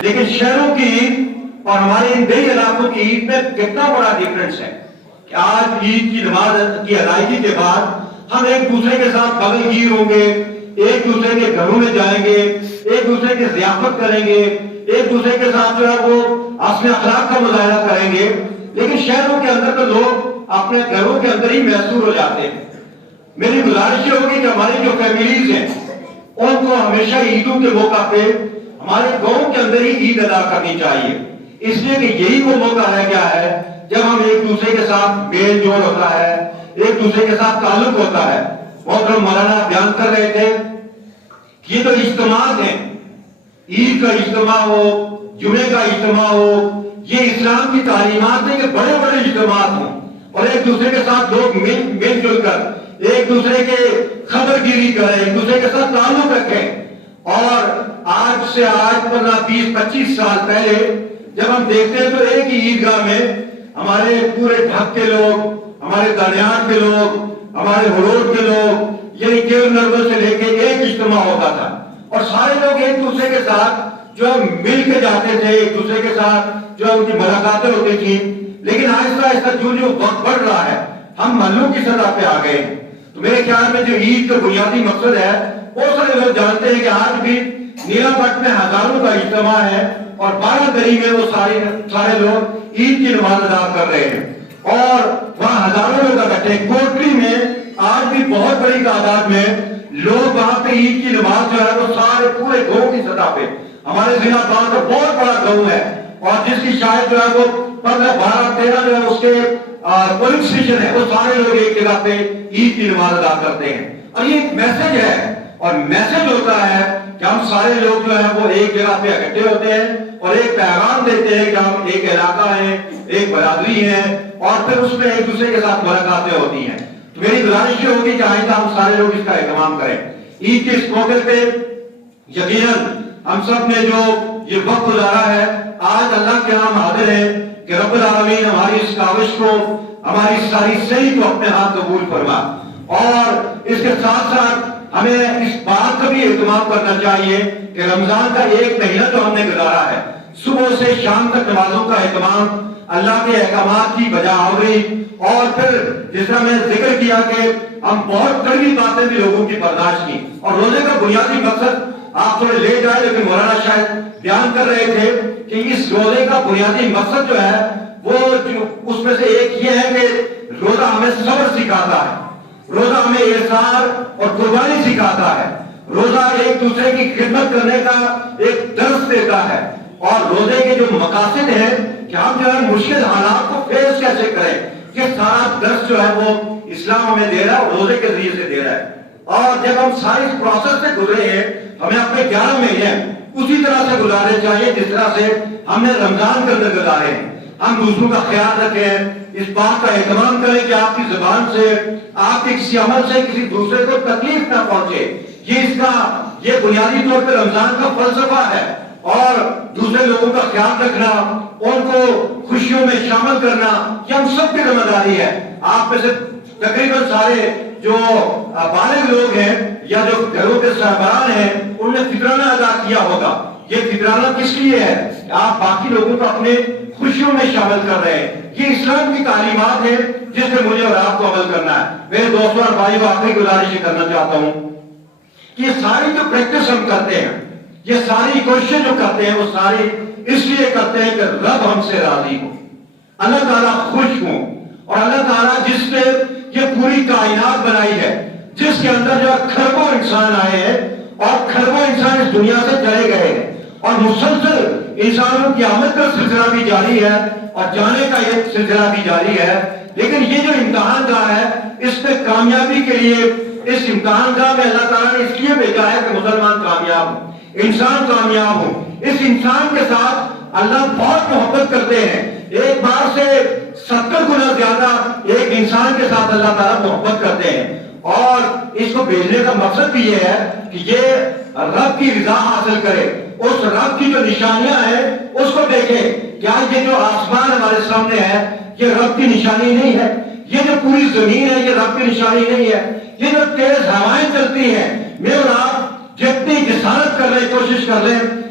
لیکن شہروں کی عید اور ہمارے ان دیہی علاقوں کی عید میں کتنا بڑا ڈفرنس ہے کہ آج عید کی نماز کی ادائیگی کے بعد ہم ایک دوسرے کے ساتھ بغل گیر ہوں گے، ایک دوسرے کے گھروں میں جائیں گے، ایک دوسرے کی ضیافت کریں گے، ایک دوسرے کے ساتھ جو ہے وہ حسن اخلاق کا مظاہرہ کریں گے. لیکن شہروں کے اندر تو لوگ اپنے گھروں کے اندر ہی محصور ہو جاتے ہیں. میری گزارش یہ ہوگی کہ ہماری جو فیملیز ہیں ان کو ہمیشہ عیدوں کے موقع پہ ہمارے گاؤں کے اندر ہی عید ادا کرنی چاہیے، اس لیے کہ یہی وہ موقع رہ گیا ہے جب ہم ایک دوسرے کے ساتھ میل جول ہوتا ہے، ایک دوسرے کے ساتھ تعلق ہوتا ہے. محترم مولانا بیان کر رہے تھے کہ یہ تو اجتماعات ہیں، عید کا اجتماع ہو، جمعے کا اجتماع ہو، یہ اسلام کی تعلیمات ہیں کہ بڑے بڑے اجتماعات ہوں اور ایک دوسرے کے ساتھ لوگ مل جل کر ایک دوسرے کے خبر گیری کریں، ایک دوسرے کے ساتھ تعلق رکھیں. اور آج سے 15 20 25 سال پہلے جب ہم دیکھتے ہیں تو ایک ہی عیدگاہ میں ہمارے پورے ڈھک کے لوگ، ہمارے دانیات کے لوگ، ہمارے ہلوٹ کے لوگ، یعنی کیل نرول سے لے کے ایک اجتماع ہوتا تھا اور سارے لوگ ایک دوسرے کے ساتھ جو مل کے جاتے تھے، ایک دوسرے کے ساتھ جو ان کی ملاقاتیں ہوتی تھیں. لیکن آہستہ آہستہ جو وقت بڑھ رہا ہے ہم محلوں کی سطح پہ آ گئے. تو میرے خیال میں جو عید کا بنیادی مقصد ہے، بہت سارے لوگ جانتے ہیں کہ آج بھی نیلا پٹ میں ہزاروں کا اجتماع ہے اور 12 دری میں وہ سارے لوگ عید کی نماز ادا کر رہے ہیں اور وہاں ہزاروں لوگ اکٹھے. کوٹری میں آج بھی بہت بڑی تعداد میں لوگ وہاں پہ عید کی نماز جو ہے وہ سارے پورے گاؤں کی سطح پہ، ہمارے ضلع بان کا بہت بڑا گاؤں ہے اور جس کی شاید جو ہے وہ 15 12 13 جو ہے اس کے پولنگ اسٹیشن ہے، وہ سارے لوگ ایک جگہ پہ عید کی نماز ادا کرتے ہیں. اور یہ ایک میسج ہے اور میسج ہوتا ہے کہ ہم سارے لوگ جو ہے وہ ایک جگہ پہ اکٹھے ہوتے ہیں اور ایک پیغام دیتے ہیں کہ ہم ایک علاقہ ہیں، ایک برادری ہے اور پھر اس میں ایک دوسرے کے ساتھ ملاقاتیں ہوتی ہیں. تو میری گزارش یہ ہوگی کہ آئندہ ہم سارے لوگ اس کا اہتمام کریں. عید کے اس موقع پہ یقیناً ہم سب نے جو یہ وقت گزارا ہے، آج اللہ کے نام حاضر ہے کہ رب العالمین ہماری اس کاوش کو، ہماری ساری صحیح کو اپنے ہاتھ قبول فرما. اور اس کے ساتھ ساتھ ہمیں اس بات کا بھی اہتمام کرنا چاہیے کہ رمضان کا ایک مہینہ جو ہم نے گزارا ہے، صبح سے شام تک نمازوں کا اہتمام، اللہ کے احکامات کی بجا آوری اور پھر جس طرح میں نے ذکر کیا کہ ہم بہت کڑوی باتیں بھی لوگوں کی برداشت کی. اور روزے کا بنیادی مقصد آپ تھوڑے لے جائے لیکن مولانا شاید بیان کر رہے تھے کہ اس روزے کا بنیادی مقصد جو ہے وہ اس میں سے ایک یہ ہے کہ روزہ ہمیں صبر سکھاتا ہے، روزہ ہمیں احسان اور قربانی سکھاتا ہے، روزہ ایک دوسرے کی خدمت کرنے کا ایک درس دیتا ہے اور روزے کے جو مقاصد ہیں کہ ہم جو ہے مشکل حالات کو فیس کیسے کریں، کہ سارا درس جو ہے وہ اسلام ہمیں دے رہا ہے اور روزے کے ذریعے سے دے رہا ہے. اور جب ہم ساری اس پروسیس سے گزرے ہیں ہمیں اپنے 11 مہینے اسی طرح سے گزارنے چاہیے جس طرح سے ہم نے رمضان کے اندر گزارے ہیں. ہم دوسروں کا خیال رکھیں، اس بات کا اہتمام کریں کہ آپ کی زبان سے، آپ کے کسی عمل سے کسی دوسرے کو تکلیف نہ پہنچے. یہ بنیادی طور پہ رمضان کا فلسفہ ہے. اور دوسرے لوگوں کا خیال رکھنا، ان کو خوشیوں میں شامل کرنا، یہ ہم سب کی ذمہ داری ہے. آپ میں سے تقریباً سارے جو بالغ لوگ ہیں یا جو گھروں کے سربراہ ہیں انہوں نے فطرانہ ادا کیا ہوگا. یہ فطرانہ کس لیے ہے؟ آپ باقی لوگوں کو اپنے خوشیوں میں شامل کر رہے ہیں. یہ اسلام کی تعلیمات ہے جس پہ مجھے اور آپ کو عمل کرنا ہے. میرے دوستوں اور بھائیوں آخری گزارش یہ کرنا چاہتا ہوں کہ یہ ساری جو پریکٹس ہم کرتے ہیں، یہ ساری کوششیں جو کرتے ہیں وہ ساری اس لیے کرتے ہیں کہ رب ہم سے راضی ہو، اللہ تعالیٰ خوش ہوں. اور اللہ تعالیٰ جس نے یہ پوری کائنات بنائی ہے، جس کے اندر جو کھربوں انسان آئے ہیں اور کھربوں انسان اس دنیا سے چلے گئے ہیں اور مسلسل انسانوں کی آمد کا سلسلہ بھی جاری ہے اور جانے کا یہ سلسلہ بھی جاری ہے. لیکن یہ جو امتحان گاہ ہے، اس میں کامیابی کے لیے اس امتحان گاہ میں اللہ تعالیٰ نے اس لیے بھیجا ہے کہ مسلمان کامیاب ہوں، انسان کامیاب ہوں. اس انسان کے ساتھ اللہ بہت محبت کرتے ہیں. ایک بار سے 70 گنا زیادہ ایک انسان کے ساتھ اللہ تعالیٰ محبت کرتے ہیں. اور اس کو بھیجنے کا مقصد بھی یہ ہے کہ یہ رب کی رضا حاصل کرے، اس رب کی جو نشانیاں ہیں اس کو دیکھیں. کیا یہ جو آسمان ہمارے سامنے ہے یہ رب کی نشانی نہیں ہے؟ یہ جو پوری زمین ہے یہ رب کی نشانی نہیں ہے؟ یہ جو تیز ہوائیں چلتی ہیں، میں اور آپ جتنی جسارت کر لیں، کوشش کر لیں،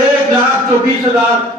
1,24,000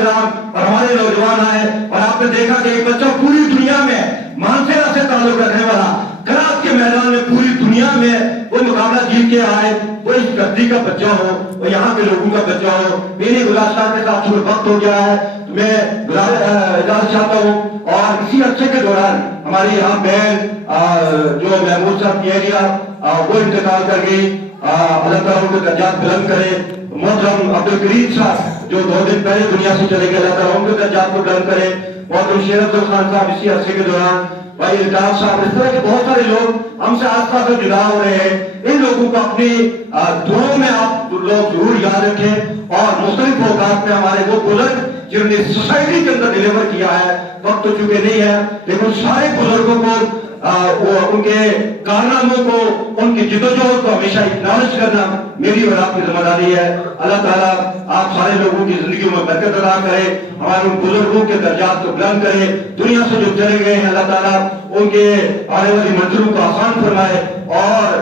کرام اور ہمارے نوجوان آئے اور آپ نے دیکھا کہ ایک بچہ پوری دنیا میں مانسیرا سے تعلق رکھنے والا کراچ کے میدان میں پوری دنیا میں وہ مقابلہ جیت کے آئے، وہ اس دھرتی کا بچہ ہو، وہ یہاں کے لوگوں کا بچہ ہو۔ میری گزارش کے ساتھ چونکہ وقت ہو گیا ہے میں اجازت چاہتا ہوں، اور اسی عرصے کے دوران ہماری یہاں بہن جو محمود صاحب کی ایریا وہ انتقال کر گئی، اللہ تعالیٰ ان کے درجات بلند کرے۔ محترم عبدالکریم صاحب جو 2 دن پہلے دنیا سے چلے گئے، اللہ تعالیٰ ان کے درجات کو بلند کرے۔ محترم شیر افضل خان صاحب اسی عرصے کے دوران، بھائی الطاف صاحب، اس طرح کے بہت سارے لوگ ہم سے آس پاس سے جدا ہو رہے ہیں۔ ان لوگوں کو اپنی دعاؤں میں آپ لوگ ضرور یاد رکھیں، اور مختلف اوقات میں ہمارے وہ بزرگ جنہوں نے سوسائٹی کے اندر ڈیلیور کیا ہے، وقت تو چکے نہیں ہے، لیکن سارے بزرگوں کو ان کے کارناموں کو، ان کی جدوجہد کو ہمیشہ اکنالج کرنا میری اور آپ کی ذمہ داری ہے۔ اللہ تعالیٰ آپ سارے لوگوں کی زندگیوں میں برکت عطا کرے، ہمارے ان بزرگوں کے درجات کو بلند کرے، دنیا سے جو چلے گئے ہیں اللہ تعالیٰ ان کے آنے والی منزلوں کو آسان فرمائے، اور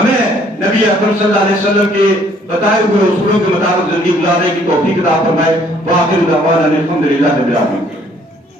ہمیں نبی اکرم صلی اللہ علیہ وسلم کے بتائے ہوئے اصولوں کے مطابق زندگی گزارنے کی توفیق عطا فرمائے۔ وآخر دعوانا الحمدللہ رب العالمین۔